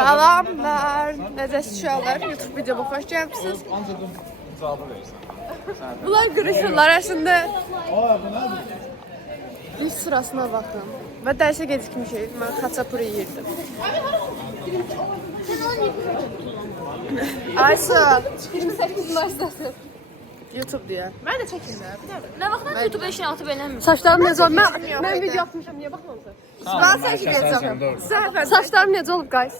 Salamlar. Necəsiz uşaqlar? YouTube videoma xoş gəlmisiniz. Bunlar qırışırlar əslində. İlk sırasına baxın. Və dərsə gecikmişik. Mən xaçapuri yeyirdim. Aysu. 28 üniversitesi. YouTube diye. Ben de çekeyim ya. Ne vaxtdan YouTube'a işin altı beğenmiyorum. Saçlarım necə olub? Mən video atmışam, niye bakmamısan? Ben çəkəcəm. Saçlarım necə olub guys?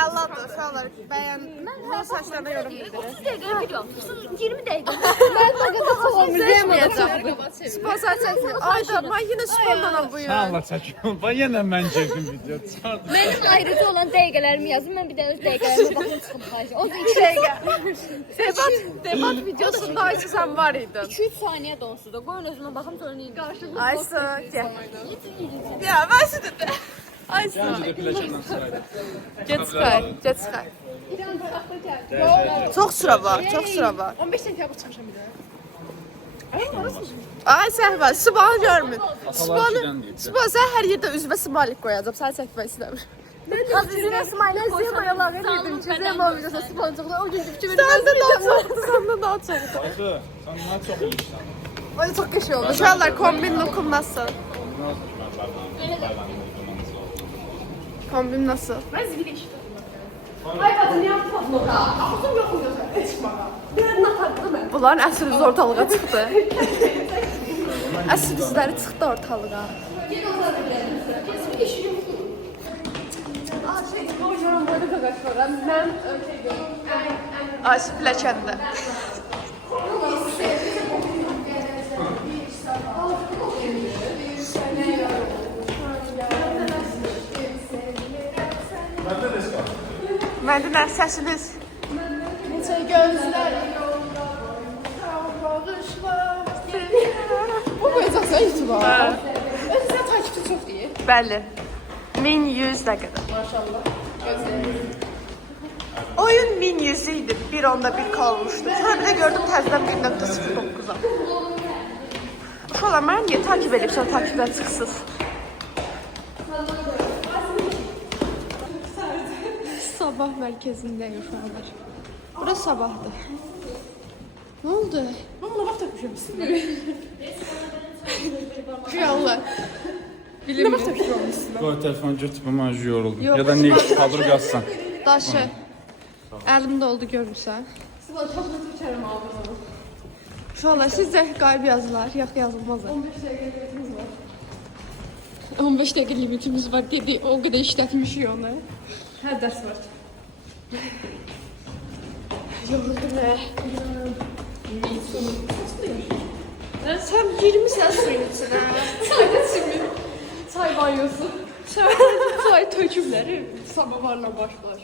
Əladır. Uşaqlar bəyən. Mən saçlarına yorum bildirir. 30 dəqiqə video atmışsın, 20 dəqiqə. Mən nə qədər olmayacaq. Sponsor çəksin. Ayda, mən yenə spondanam bu gün. Allah çəkim. Ben yenə mən çəkdim video. Çıxardım. Benim ayrıca olan dəqiqələrimi yazın, mən bir də öz dəqiqələrime baxım çıxım xaricə. O da 2 dəqiqə. Debat videosunda Aysu sen var idin. 2-3 saniyə donsuz da. Qoyun özümə baxım, sonra neyim? Qarşılıqlı. Aysu, gel. Ya ben size de. Aysu. Bence de plakandan sıraydı. Get çıxay, get çıxay. Çox sıra var, çox sıra var. 15 sentiyabr çıxmışam bir də. Ay səhvə, Sıbanı görmür. Atalar ikidən deyib. Sıban, sən hər yerdə üzvə Sıbanlik qoyacaq, səni çəkmək istəmir. Az üzünə smayla qoysan. Zemayalar edirdim ki, Zema videosu Sıbancıqda o gün fikir verir. Səndə daha çoxdur. Ayşe, sen ne çok iyiymişsin. Ay çok qəşəng oldu. Uşaqlar kombin lookum nasıl? Kombin nasıl? Ben zivil eşitdim. Ay kadın yaptı loka. Akıtım yok mu diyorsun? Eşit bana. Bir adına takıldı ben. Bunların əsrimiz ortalığa çıxdı. Əsrimizləri çıxdı ortalığa. Gel o zaman gidelim. Kesin eşilim. Şey, o yorumlarda da var. Ben öteydim. Ay pilləkəndə. Məndə nə səsiniz? Neçə gözlər yolda bağışlar. Bu qoyacaqsan YouTube'a. Özünə takipçi çox deyir. Bəli. 1100 nə qədər? Maşallah. Gözlərim. Oyun 1100 idi. 1.1 kalmışdı. Sonra bir də gördüm təzədən 1.09-a. Uşaqlar, mənə niyə takip edib sonra takiplər çıxsız? Sabah mərkəzindəyik uşaqlar. Bura sabahdır. Nə oldu? Ben buna vaxt takmışam. Rüyalar. Ne vaxt takmışam üstüne? Koy telefonu götür, bu mənci yoruldum. Yok. Ya da ne kadro yazsan. Daşı. Əlimdə oldu görmürsən. Sıla taxını çəkərəm ağzına. Uşaqlar, sizcə qayıb yazılar, yox yazılmazlar. 15 dəqiqə limitimiz var. 15 dəqiqə limitimiz var dedi, o qədər işlətmişik onu. Hər dərs var. Yoruldum nə? Sən 20 sən suyun içinə. Çayda çimin. Çay banyosu. Çay tökümləri samavarla başlar.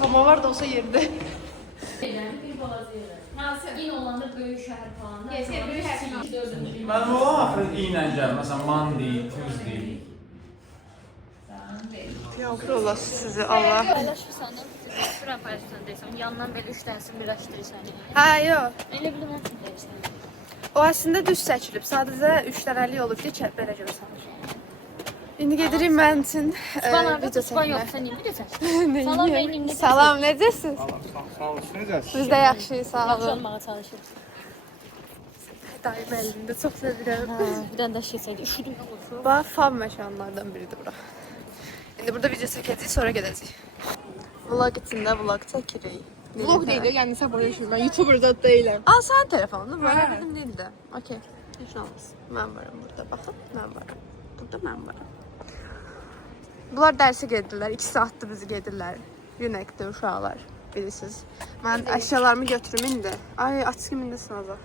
Samavar da olsa yerdə. Bir balaca yerə. Hansı? Yine olanda böyük şəhər falan. Gəzir, böyük şəhər. Ben o axırı ilə gəl, məsələn Monday, Tuesday. Yavru olasın sizi, Allah. Paylaşırsan da, şuran paylaşırsan deyirsən, yandan belə 3 dənəsini birləşdirirsən. Hə, yox. Elə bilim o üçün deyirsən. O əslində düz çəkilib. Sadəcə 3 dənəlik olub ki, belə görə salır. İndi gedirik mənim üçün Span video span çəkmə. yox, sən indi geçək. Salam benim. Salam, necəsiniz? Sağ ol, necəsiz? Biz də yaxşıyıq, sağ olun. Olmağa çalışır. Daim əlində çox sevirəm. Bir dənə də şey çəkdi. Üşüdüm yoxsa. Bax, fan məkanlardan biridir bura. İndi burada video çəkəcəyik, sonra gedəcəyik. Vlog içində vlog çəkirik. Vlog deyil, yəni sən paylaşırsan. Ben YouTuber da deyiləm. Al sənin telefonunu, böyle bizim değil de. Okey. Heç nə olmaz. Mən varım burada, baxın. Mən varım. Burada mən varım. Bunlar dərsə gedirlər. 2 saatdır bizi gedirlər. Yunəkdə uşaqlar. Bilirsiniz. Mən əşyalarımı götürüm indi. Ay, açayım indi sınacaq.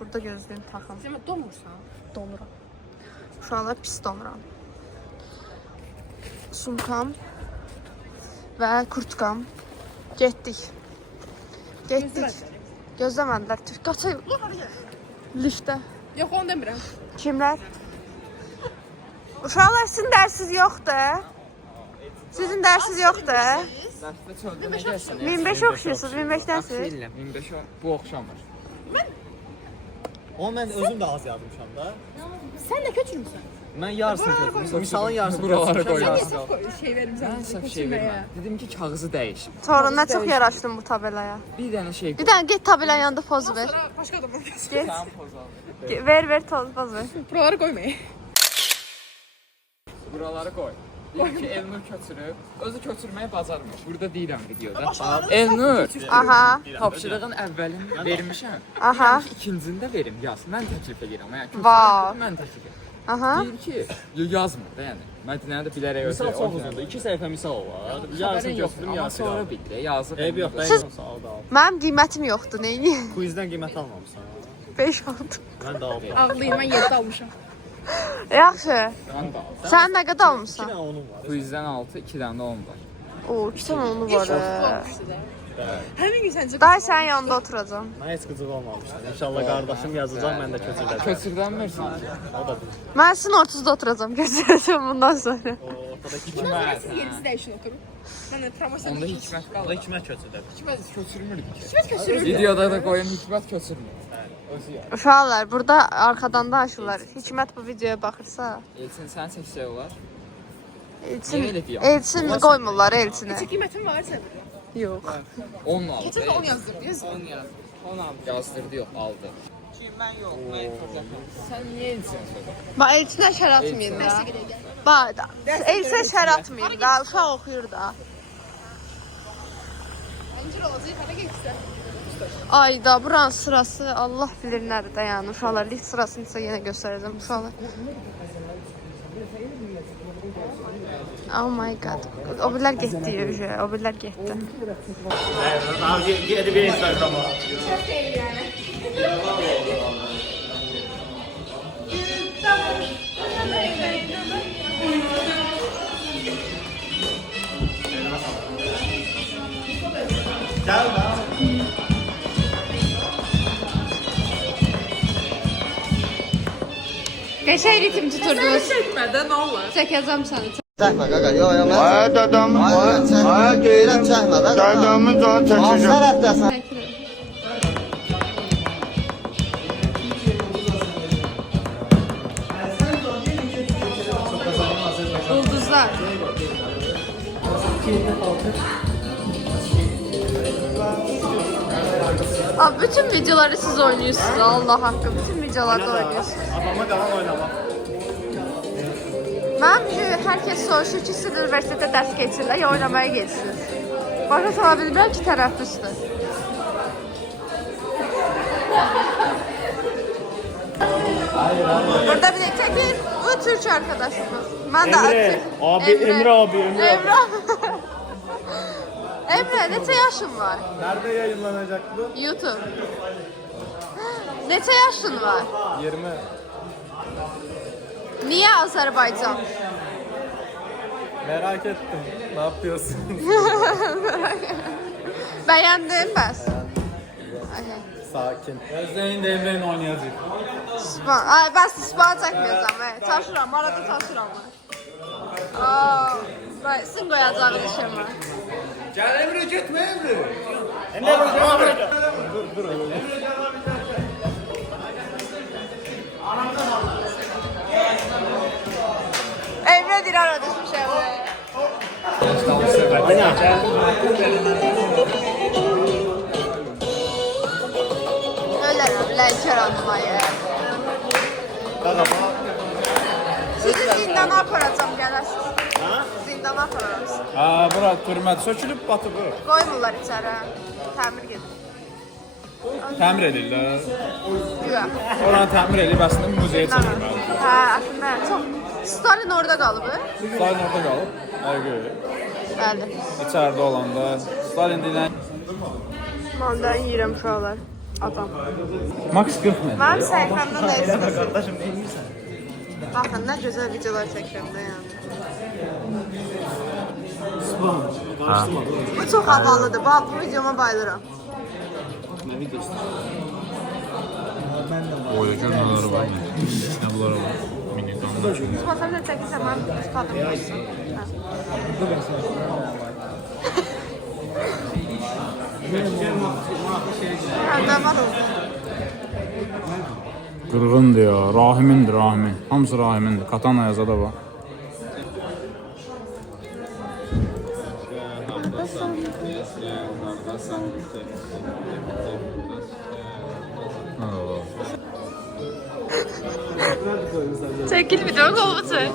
Burada gözlüyüm taxım. Sən donmursan. Donuram. Uşaqlar pis donuram. Sumkam və kurtkam. Getdik. Getdik. Gözləmədilər. Qaçayım. Liftdə. Yox, onu demirəm. Kimlər? Uşaqlar, sizin dərsiniz yoxdur. Sizin dərsiniz yoxdur. 1005 oxuyursunuz, 1005-dəsiniz. 15 bu oxşamır. Onu mən özüm də az yazmışam da. Sən nə köçürmüsən? Mən yarısını götürdüm. Misalın yarısını Buralara götürmüşəm, qoyuram. yarısını aldım. Şey verim Mən səhv şey verməm. Dedim ki, kağızı dəyiş. Sonra nə çox yaraşdın bu tabelaya. Bir dənə şey Bir dənə get tabelanın yanında poz ver. Başka adamlar gelsin. Get. Tamam, poz al. Ver poz ver. Buraları koymayın. Buraları qoy. Deyir ki, Elnur köçürüb, özü köçürməyi bacarmır. Burada deyirəm videoda. Elnur, Aha. tapşırığın əvvəlini vermişəm. Aha. Deyirəm ki, ikincini də verim, yaz. Mən təklif edirəm. Yəni, Vav. mən təklif edirəm. Aha. Deyir ki, yazmır da yəni. Mədinəni də bilərək Misal ötürür. çox uzundur. 2 səhifə misal var. Yarısını götürdüm, Amma yarısını sonra aldım. bildi, yazıb. Eyb yox, Siz- ben sağ ol da al. Mənim qiymətim yoxdur, neyniyim? Quizdən qiymət almamısan. 5 oldu. Mən də aldım. Ağlayayım ben 7 almışım. Yaxşı. Mən də aldım. Sən nə qədər 2 almısan? dənə onun var. Quizdən 6, 2 dənə də 10 var. Oo, 2 dənə onu var. Olmuştu da. Hemen gün sence Day sənin yanında oturacağam. Mən heç qıcıq olmamışdım. İnşallah qardaşım yazacaq, mən də köçürəcəm. Köçürdənmirsən. O da bilir. Mən sizin ortuzda oturacağam, gözləyəcəm bundan sonra. O ortadakı Hikmət. Yerinizi değişin oturun. Ben de promosyon Onda hikmət qalır. Orada kimə köçürlər? Hikmət köçürmürdü ki. Hikmet köşürürdü. Videoda da qoyun hikmət köçürmür. Özü ya. Uşaqlar, burada arxadan danışırlar. Hikmət bu videoya baxırsa, Elçin sən seçsək olar. Elçin, Niyə elə deyəm? Elçin qoymurlar Elçinə. Hiç kıymetin var senin. Yox. 10 aldı. Geçen de 10 yazdırdı. 10 yazdı. 10 aldı. Yazdırdı yox, aldı. Sən niyə Elçin söylədin? Bax Elçinə şər atmayın da. Bax, Elçinə şər atmayın da, uşaq oxuyur da. Ancır olacak hara geçse. Ayda buranın sırası Allah bilir nədə dayanır. Uşaqlar lift sırasını sizə yenə göstərəcəm uşaqlar. Oh my god. O birlər getdi, o birlər getdi. Abi geri bir Instagram var. Gel lan. Qəşəng ritim tuturdunuz. Çekmeden ne olur? Çəkəcəm səni. Çəkmə qaqa, yox, yox, mən... Ay dadam, Ay, göyürəm, çəkmə da qaqa. dadamın canı çəkəcəm. Hansı tərəfdəsən? Ulduzlar. Abi bütün videoları siz oynuyorsunuz. Allah hakkı. Bütün videolarda oynuyorsunuz. Adama qalan oynamaq. Mənim hər kəs soruşur ki, siz universitetdə dərs keçirlər ya oynamaya gedirsiniz. Başa sala bilmirəm ki, tərəffüsdür. Burada bir de çekil. Bu Türk arkadaşımız. Ben de Emre, abi, Emre abi, Emre abi. Emre. Emre, neçə yaşın var? Nerede yayınlanacak bu? YouTube. Neçə yaşın var? 20. Niye Azerbaycan? Merak ettim. Ne yapıyorsun? Beğendin bəs. Sakin. Gözləyin də Emre'nin oynayacaq. Span. Ay, bəs span çəkməyəcəm. Çalışıram, arada çalışıram. Aa, sizin qoyacağınız işim var. Gəl Emre, getmə Emre. Emre bir ara düşmüş Emre. Ölərəm, lənkər anlamayı. Qaqa bana. Sizi zindana aparacam, gələrsiniz. Zindana apararam. Ha, bura türmədir. Sökülüb batıb. Qoymurlar içəri. Təmir gedir. Təmir edirlər. Yox. Oranı təmir edib əslində muzeyə çevirməlidir. Hə, əslində çox. Stalin orada qalıb. Stalin orada qalıb. Əgər Bəli. içəridə olanda Stalin deyilən Mandarin yeyirəm uşaqlar. Adam. Max 40 min. Mənim səhifəmdə nə istəsin? Qardaşım neymişsən? Baxın, nə gözəl videolar çəkirəm də yəni. Karıştırmadı. Bu çox havalıdır. Bax, bu videoma bayılıram. Ne videosu? Oyacaq nələr var, kitablar var, minikanlar. Baxın, nə çəkirsən, mən istifadə edirəm. Hə, nə var orada? Qırğındır ya. Rahimindir, Rahimin. Hamısı Rahimindir. Katana yazada bax. Çekil video kolumu çek.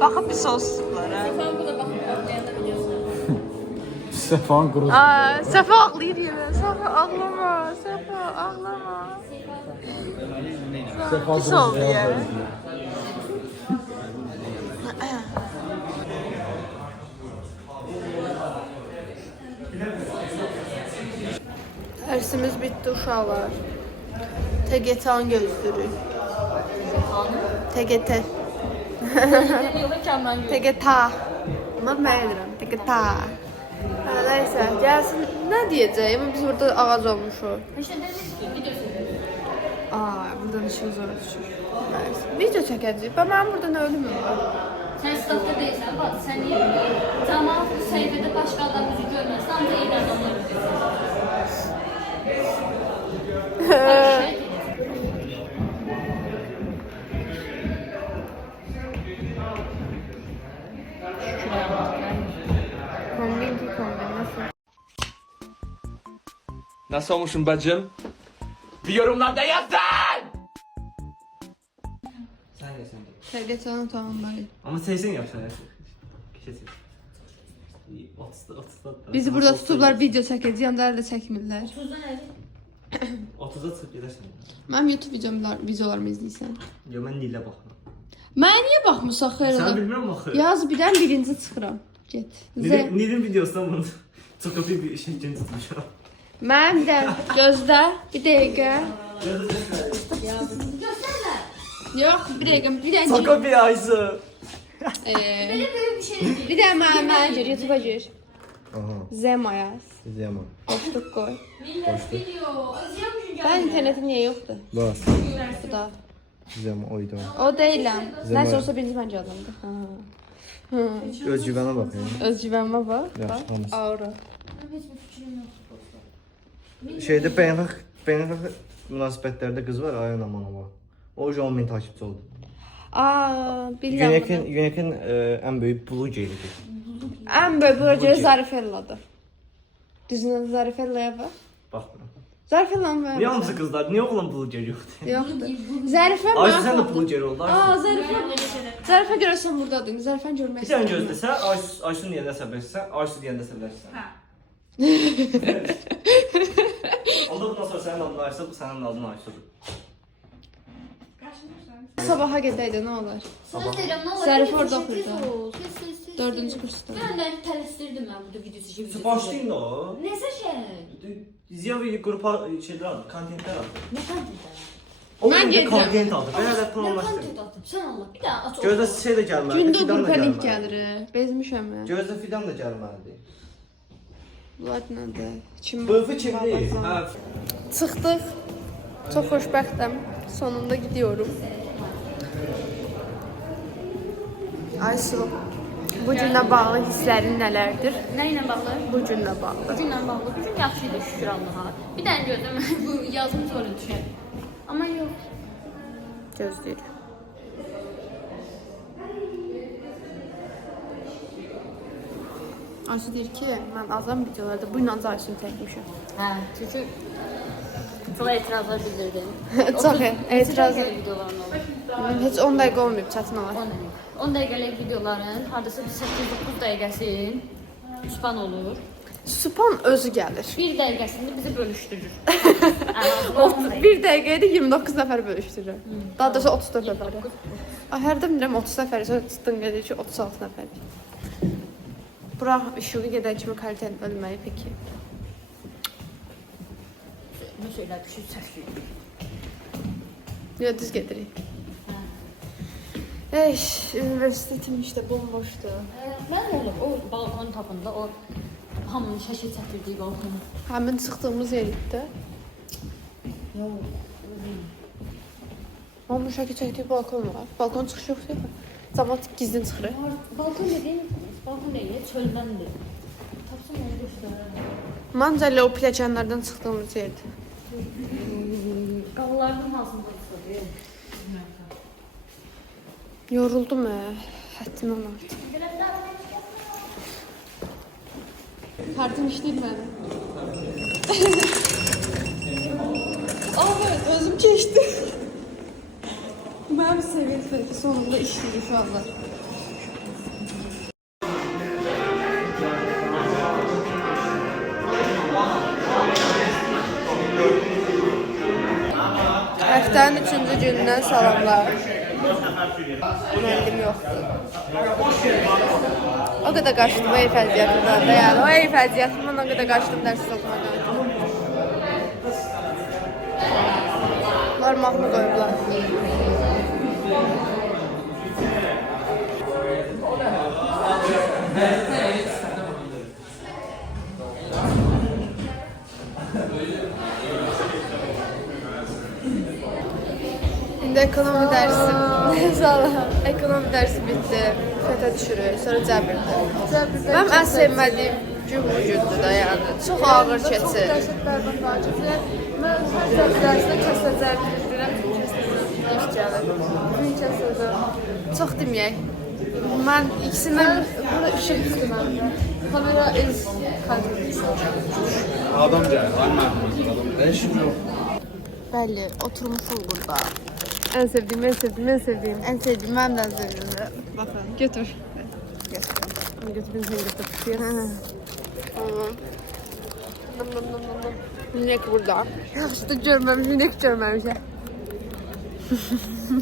Bakın bir soslara. Səfan qırıq. Səfa ağlayır yerə. Səfa ağlama. Səfa ağlama. Pis oldu yerə. Dersimiz bitti uşaqlar. TGT-ni gözlürük. TGT. TGT. Mən edirəm. TGT. Neyse, gelsin. Ne diyeceğim? Biz burada ağac olmuşuq. Buradan işimiz zor düşür. Neyse. Video çəkəcəyik. Mənim burada nə ölümüm var? Sən stafda deyilsən, bax, sən niyə bilirsən? Cəmaat bu səhifədə başqa adam bizi görməsin, ancaq eyni adamlar bilirsən. Kombin ki kombin, nasıl? Nasıl olmuşum bacım? Bir yorumlarda yazın! Sen de sen de. TGT-ni tamamlayın. Ama sesini yapsana. Kesin. 30'da. Bizi burada tutublar, video çəkəcəyik, yanında da çəkmirlər. 30'da çıxıb gedərsən. Mənim YouTube videolarımı izləyirsən. Yo, mən dilə baxmıram. Mənə niyə baxmırsan xeyr Sən ola? bilmirəm axı. Yaz birdən birinci çıxıram. Get. Nidin videosundan bunu çıxıb bir şey tutmuşam. Mən də gözlə, bir dəqiqə. Yox, bir dəqiqə. Sakop bir ayısı. Bir də mənə gir, YouTube-a gir. Aha, Zemayaz. izləyəm. Boşluq qoy. Bəs internetin niyə yoxdur? Var. Bu da. İzləyəm, oydu. O deyiləm. Nəsə olsa birinci məncə adamdır. Özgüvənə baxın. Özgüvənmə bax. Yaxşı, hamısı. Aura. Şeydə beynəlxalq münasibətlərdə qız var, Ayhan Amanova. O 10.000 takipçi oldu. Bilirəm. Unique-in ən böyük blogeridir. Ən böyük proje Zarifelladır. Düzünün Zarifellaya bax. Baxmıram. Zarifella mı? Niyə hamısı qızlar? Niyə oğlan bloger yoxdur? Yoxdur. Zərifə Ayşə sən də bloger oldun. Zərifə görəsən buradadır. Zərifəni görmək Bir sən gözləsə, Ayşə deyəndə səbəbsə, Ayşə deyəndə səbəbsə. Hə. Onda bundan sonra sənin adın Ayşə, sənin adın Ayşədir. Sabaha gedəydə nə olar? Söz deyirəm, nə olar? Zərif orada oxuyur da. Kes. 4-cü kursda. Mən də tələsdirdim mən burada video çəkib. Başlayın da o. Nəsə şey? Ziya bir qrupa şeylər aldı, kontentlər aldı. Nə kontentlər? O Mən bir gedirəm. kontent aldı. Ben hələ Nə planlaşdırdım. kontent atdım? Sən Allah, bir daha aç. Gözdə şey də gəlməlidir. Gündə Fidan da qrupa link gəlməlidir. gəlir. Bezmişəm mən. Gözdə Fidan da gəlməlidir. Bunlar nədir? Kim? Bıyığı kimdir? Hə. Çıxdıq. Çox xoşbəxtəm. Sonunda gidiyorum. Aysu, bu günlə bağlı hisslərin nələrdir? Nə ilə bağlı? Bu günlə bağlı. Bugünlə bağlı. Bugün yaxşı idi, şükür Allaha. Bir dənə gördüm, bu yazım sonra düşər. Amma yox. Gözləyirik. Aysu deyir ki, mən azam videolarda bu ilə Aysunu çəkmişəm. Hə, çünki çox etirazlar bildirdim. Çox etiraz. videoların olur. Heç 10 dəqiqə olmayıb, çətin olar. 10 dəqiqəlik videoların hardasa 8-9 dəqiqəsi span olur. Supan özü gəlir. 1 dəqiqəsini bizi bölüşdürür. 1 dəqiqəyə də 29 nəfər bölüşdürür. Daha doğrusu 34 nəfər. Hərdə bilirəm 30 nəfər, sonra tutdun gedir ki 36 nəfər. Bura işığı gedən kimi kalitəni ölməyi peki. Nə şeylər bir şey çəkir. Ya düz gedirik. Üniversitetim işte bomboşdu. Mən olub, o balkon tapında, o hamının şəkil çəkdirdiyi balkonu. Həmin çıxdığımız yerdə. Hamının şəkil çəkdiyi balkon var. Balkon çıxışı yoxdur ya. Cəmaət gizlin çıxır. Balkon dediyin, balkon deyil, çölməndir. Tapsam onu göstərərəm. Məncə elə o pilləkənlərdən çıxdığımız yerdir. Yoruldum həddindən artıq. Kartım işləyir mənim. Evet, özüm keçdim. Mənim seviyyəsi sonunda işləyir şu anda. Həftənin 3-cü günündən salamlar. Müəllim yoxdur. O qədər qaçdım o ev əziyyatından da yəni. O ev əziyyatından o qədər qaçdım dərs oxumadan. Parmağımı qoyublar. İndi ekonomi dərsi. Sağ ol. Ekonomi dərsi bitdi. Fətə düşürük. Sonra cəbirdə. Mənim ən sevmədiyim gün bu gündür da yəni. Çox ağır keçir. Mən hər dərsdə kəsəcəm bilirəm. Kəsəcəm. Gün kəsəcəm. Çox deməyək. Mən ikisindən Burada işıq istəməm. Kamera iz kamerası. Adam gəlir, ay mənim adam. Dəyişim yox. bəli, oturmuşuq burada. En sevdiğim. Ən sevdiyim, mənim də ən sevdiyimdir. Baxın, götür. Götür. Götürün sen götür. Tamam. Minik burada. Yaxşıdır görməmiş, minik görməmişəm.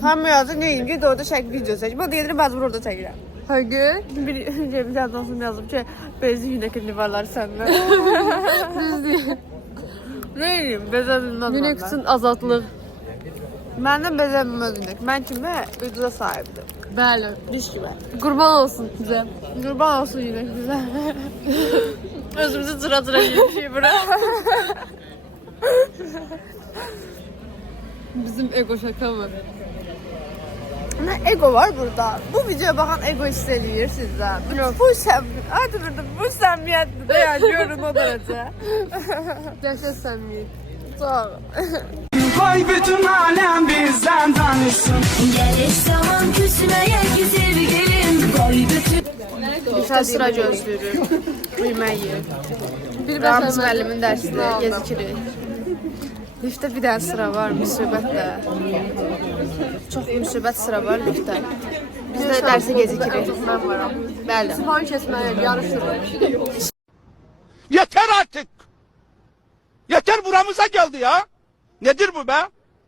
Tam yazın deyin ki, orada video çək. Ben de gedirəm, bəzi orada çəkirəm. Həqiqi? Bir yazmasın yazıb ki, bezi yünəkli livarları səndən. Düz deyil. Ne edeyim, bezəbilməm. Yine için azadlık. Məndən bezəbilməz yünək. Mən kimi ucuza sahibdir. Bəli. Düz kimi. Qurban olsun bize. Qurban olsun yünək bizə. Özümüzü cıra yiymişik bura. Bizim ego şaka mı? Ne ego var burada. Bu videoya bakan ego hissediyor sizden. Bu bu səmiyyətdir də ya, görün o derece. Yaşa samimiyet. Sağ ol. Vay bütün alem bizden tanışsın. Geliş zaman küsmeye güzel gelin. Vay bütün. Lütfen sıra gözlüyoruz. Uyumayı. Bir Ramiz müəllimin dərsində gezikirik. Liftdə bir dənə sıra var, müsibətdə. Çox müsibət sıra var liftdə. Biz də dərsə gezikirik. Ben varım. Bəli. Sıfan kesmeye yarıştırırım. Yeter artık. Yeter buramıza geldi ya. Nedir bu be?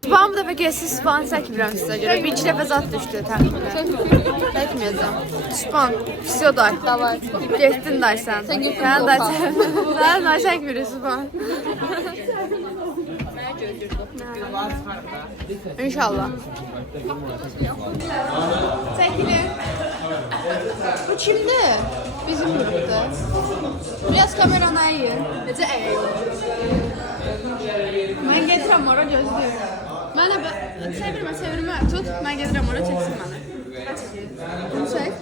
Spam bu dəfə geçsin, spam çəkmirəm sizə görə. Bir iki dəfə zat düşdü təxminən. Çəkməyəcəm. Spam, все day. Davay. Getdin day sən. Sən getdin Sən day dopa. Sən day çəkmirik spam. İnşallah. Çəkilin. Bu kimdir? Bizim grupda. Biraz kameranı əyir. Necə əyir? Mən gedirəm ora gözləyirəm. Mənə çevirmə, tut. Mən gedirəm ora çəksin mənə. Bunu çək.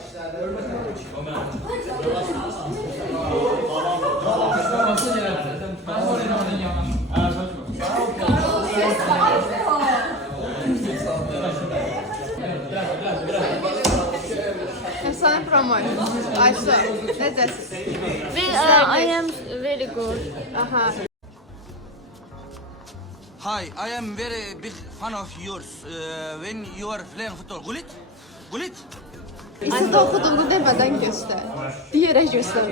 Efsane promo. Ayşe, necəsiz? I am very good. Aha. Hi, I am very big fan of yours. When you are playing football, good it? Good it? Sizdə oxuduğunu demədən göstər. Deyərək göstər.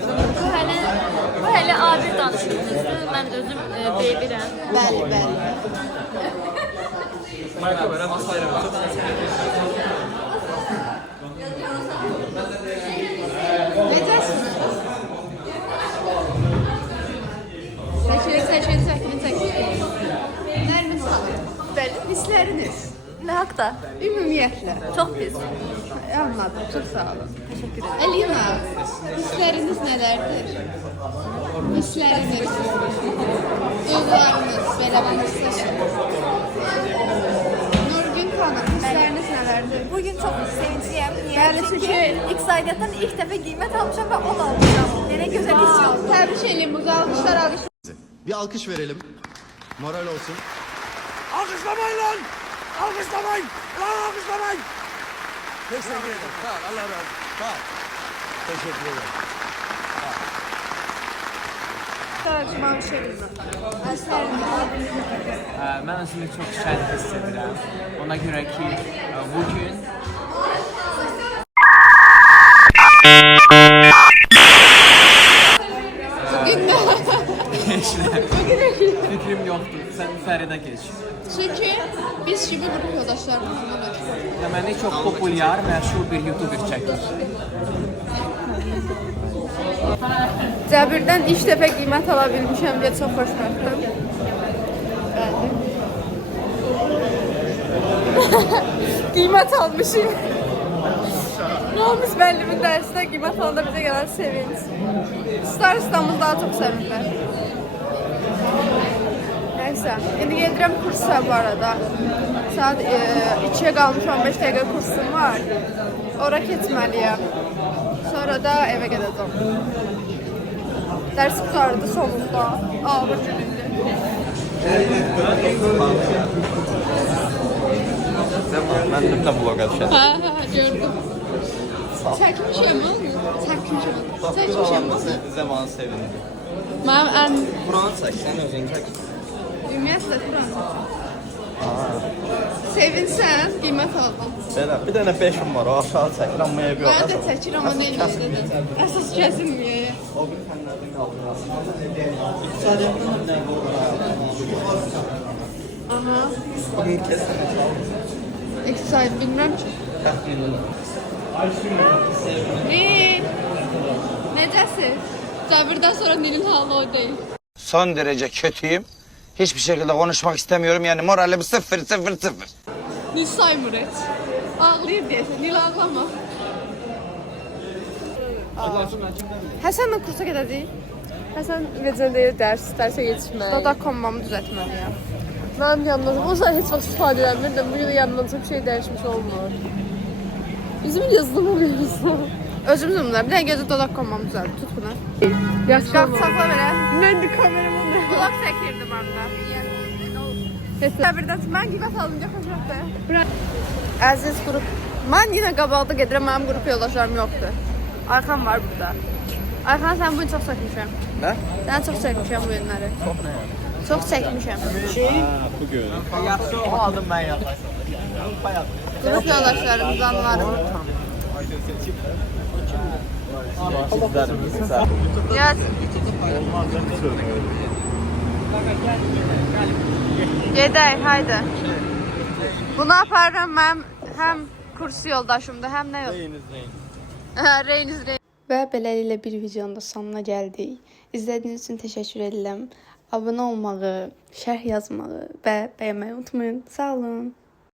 Bu hələ adi danışığımızdır. Mən özüm bilirəm. Bəli, bəli. Necəsiniz? Çəkilin. Nərmin xanım. Bəli, hissləriniz. Nə haqda? Ümumiyyətlə. Çox pis. Anladım, çox sağ olun. Təşəkkür ederim. Elina, hissləriniz nələrdir? Hissləriniz, duyğularınız, belə başlasın. Nurgün xanım, hissləriniz nələrdir? Bugün çok sevinçliyim. Niye? Bəli, Çünkü ilk saydıktan ilk defa qiymət almışam ve 10 almışam. Yani güzel his yok. Təbrik edin, bu alkışlar. Bir alkış verelim. Moral olsun. Alkışlamayın lan. Alkışlamayın. Lan alkışlamayın. Teşekkür ederim. Sağ ol. Allah razı olsun. Sağ ol. Teşekkür ederim. Tərcüman şeklində. Mən özümü çox şən hiss edirəm. Ona görə ki, bugün fikrim yoxdur. Sən Fəridə keç. Çünki biz kimi qrup yoldaşlarımızdan ötürü. Deməli, çox populyar, məşhur bir YouTuber çəkir. Cəbirdən ilk dəfə qiymət ala bilmişəm deyə çox xoşbəxtəm. Qiymət almışım. Ramiz müəllimin dərsində qiymət alanda bizə gələn sevinç. Starstamız daha çox sevinirlər. Nəysə, indi gedirəm kursa bu arada. Saat 2-yə qalmış 15 dəqiqə kursum var. Ora keçməliyəm. Sonra da evə gedəcəm. Dərs qutardı sonunda. Ağır günündür. Mən də vloqa düşəcəm. Hə, gördüm. Çəkmişəm mi? Çəkmişəm. Zamanı sevindim. Mənim ən Buranı çək, sən özün çək. ümumiyyətlə Quran. Sevinsən, qiymət aldım. Belə, bir dənə 5-im var, o aşağı çəkir, amma ev yox. Mən də çəkir, amma nə eləyəcəm? Əsas kəsilməyək. O bir fənlərdən qaldırmasın. İqtisadiyyatdan nə bu? Aha. Bugün kəsənə İqtisadi bilmirəm ki. təxminən. Nil! Necəsin? Cəbirdən sonra Nil'in halı o deyil. Son derece kötüyüm. Hiçbir şekilde konuşmak istemiyorum. Yani moralim 0 0 0. Nil saymır heç. Ağlayır deyəsən. Nil ağlama. Həsənlə kursa gedəcəyik. Həsən necədir dərsə yetişmək. Doda kommamı düzəltməliyəm. Mənim yanımda o zaman heç vaxt istifadə edilmirdim. Bu gün yanımdan çox şey dəyişmiş olmur. Bizim yazılımı biliyorsun. Özüm zümrüdə. Bir dənə gözü dodak kommamı düzəltdim. Tut bunu. Qalx saxla belə. Mən də kameramı nə? Dolaq çəkirdim anda. Birdən mən qiymət alınca xoşbəxtəm. Əziz qrup. Mən yenə qabaqda gedirəm. Mənim qrup yoldaşlarım yoxdur. Ayxan var burada. Ayxan sən bu gün çox çəkmişəm. Nə? Sən çox çəkmişəm bu günləri. Çox nə? Çox çəkmişəm. Bu gün. O aldım mən yanına. Qrup yoldaşlarımız anlarım. Yaz. Gedək, haydi. Bunu aparıram mənim həm kursu yoldaşımdır, həm nə yox. Reyniz. Və beləliklə bir videonun da sonuna gəldik. İzlədiyiniz üçün təşəkkür edirəm. Abunə olmağı, şərh yazmağı və bəyənməyi unutmayın. Sağ olun.